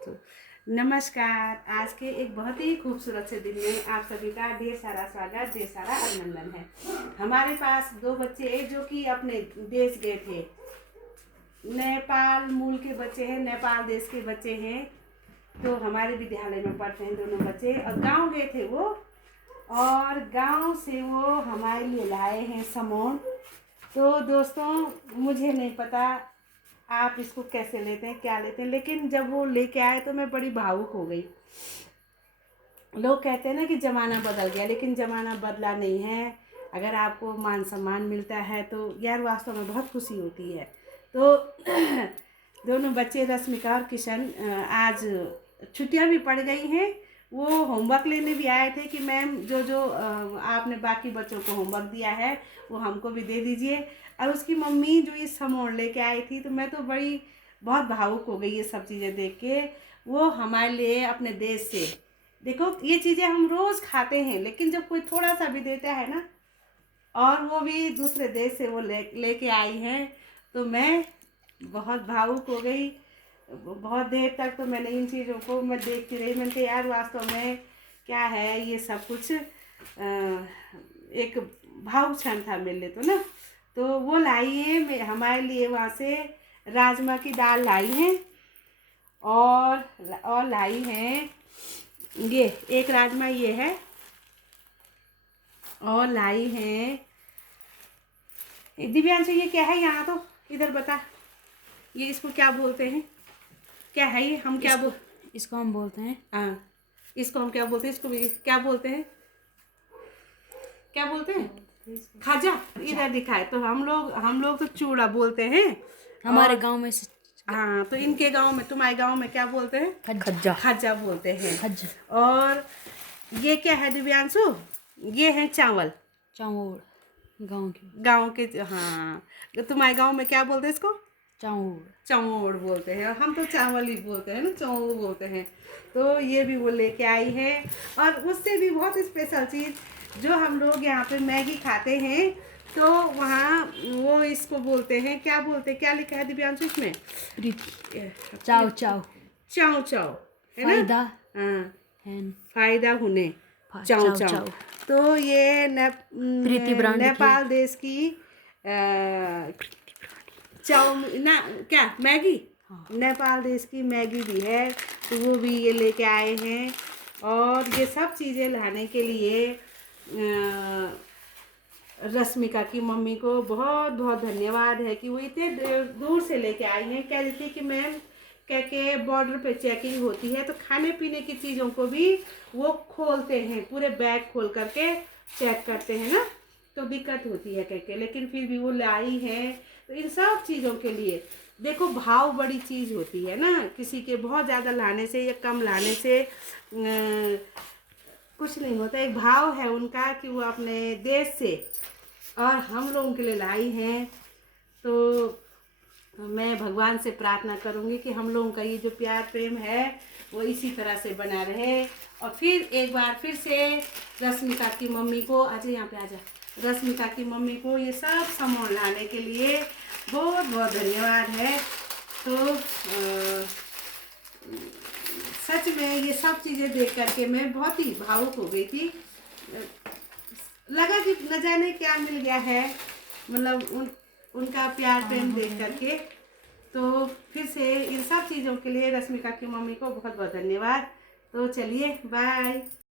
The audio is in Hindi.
तो नमस्कार। आज के एक बहुत ही खूबसूरत से दिन में आप सभी का ढेर सारा स्वागत, ढेर सारा अभिनंदन है। हमारे पास दो बच्चे जो कि अपने देश गए थे, नेपाल मूल के बच्चे हैं, नेपाल देश के बच्चे हैं। तो हमारे विद्यालय में पढ़ते हैं दोनों बच्चे, और गांव गए थे वो, और गांव से वो हमारे लिए लाए हैं समोन। तो दोस्तों, मुझे नहीं पता आप इसको कैसे लेते हैं, क्या लेते हैं, लेकिन जब वो लेके आए तो मैं बड़ी भावुक हो गई। लोग कहते हैं ना कि ज़माना बदल गया, लेकिन ज़माना बदला नहीं है। अगर आपको मान सम्मान मिलता है तो यार वास्तव में बहुत खुशी होती है। तो दोनों बच्चे रश्मिका और किशन आज छुट्टियां भी पड़ गई हैं। वो होमवर्क लेने भी आए थे कि मैम जो जो आपने बाकी बच्चों को होमवर्क दिया है वो हमको भी दे दीजिए। और उसकी मम्मी जो ये समोन लेके आई थी, तो मैं तो बहुत भावुक हो गई ये सब चीज़ें देख के। वो हमारे लिए अपने देश से, देखो ये चीज़ें हम रोज़ खाते हैं, लेकिन जब कोई थोड़ा सा भी देता है ना, और वो भी दूसरे देश से वो लेके आई हैं, तो मैं बहुत भावुक हो गई। बहुत देर तक तो मैंने इन चीज़ों को मैं देखती रही। मैंने कहा यार वास्तव में क्या है ये सब कुछ, एक भावुक क्षण था मेरे लिए तो ना। तो वो लाई है हमारे लिए वहाँ से राजमा की दाल लाई हैं, और लाई हैं ये एक राजमा ये है, और लाई हैं दिव्यांशु ये क्या है यहाँ, तो इधर बता, ये इसको क्या बोलते हैं, क्या है ये, हम क्या इसको हम बोलते हैं, हाँ इसको हम क्या बोलते हैं, इसको भी क्या बोलते हैं, क्या बोलते हैं, खाजा। इधर दिखाए तो हम लोग तो चूड़ा बोलते हैं हमारे गांव में से। हाँ, तो इनके गांव में, तुम्हारे गांव में क्या बोलते हैं, खज्जा। खाजा बोलते हैं। खज्जा। और ये क्या है दिव्यांशु, ये है चावल, चावल गांव के हाँ। तुम्हारे गांव में क्या बोलते हैं इसको, चौड़ बोलते हैं। हम तो चावल ही बोलते हैं ना, चौड़ बोलते हैं। तो ये भी वो लेके आई है। और उससे भी बहुत स्पेशल चीज़, जो हम लोग यहाँ पे मैगी खाते हैं, तो वहाँ वो इसको बोलते हैं, क्या बोलते हैं, क्या लिखा है दिव्यांशु इसमें, चाव चाव चाव चाव है ना, हाँ फायदा होने चाव चाव। तो ये नेपाल देश की ना क्या मैगी, नेपाल देश की मैगी भी है, तो वो भी ये लेके आए हैं। और ये सब चीज़ें लाने के लिए रश्मिका की मम्मी को बहुत बहुत धन्यवाद है कि वो इतने दूर से लेके आई हैं। कह रही थी कि मैम कह के बॉर्डर पे चेकिंग होती है, तो खाने पीने की चीज़ों को भी वो खोलते हैं, पूरे बैग खोल करके चेक करते हैं ना, तो दिक्कत होती है कह के, लेकिन फिर भी वो लाई है। तो इन सब चीज़ों के लिए देखो, भाव बड़ी चीज़ होती है ना, किसी के बहुत ज़्यादा लाने से या कम लाने से कुछ नहीं होता। एक भाव है उनका कि वो अपने देश से और हम लोगों के लिए लाई हैं। तो मैं भगवान से प्रार्थना करूंगी कि हम लोगों का ये जो प्यार प्रेम है वो इसी तरह से बना रहे। और फिर एक बार फिर से रश्मिका की मम्मी को, आजा यहाँ पे आजा, रश्मिका की मम्मी को ये सब सामान लाने के लिए बहुत बहुत धन्यवाद है। तो सच में ये सब चीज़ें देख करके मैं बहुत ही भावुक हो गई थी। लगा कि न जाने क्या मिल गया है, मतलब उनका प्यार प्रेम देख करके। तो फिर से इन सब चीज़ों के लिए रश्मिका की मम्मी को बहुत बहुत धन्यवाद। तो चलिए बाय।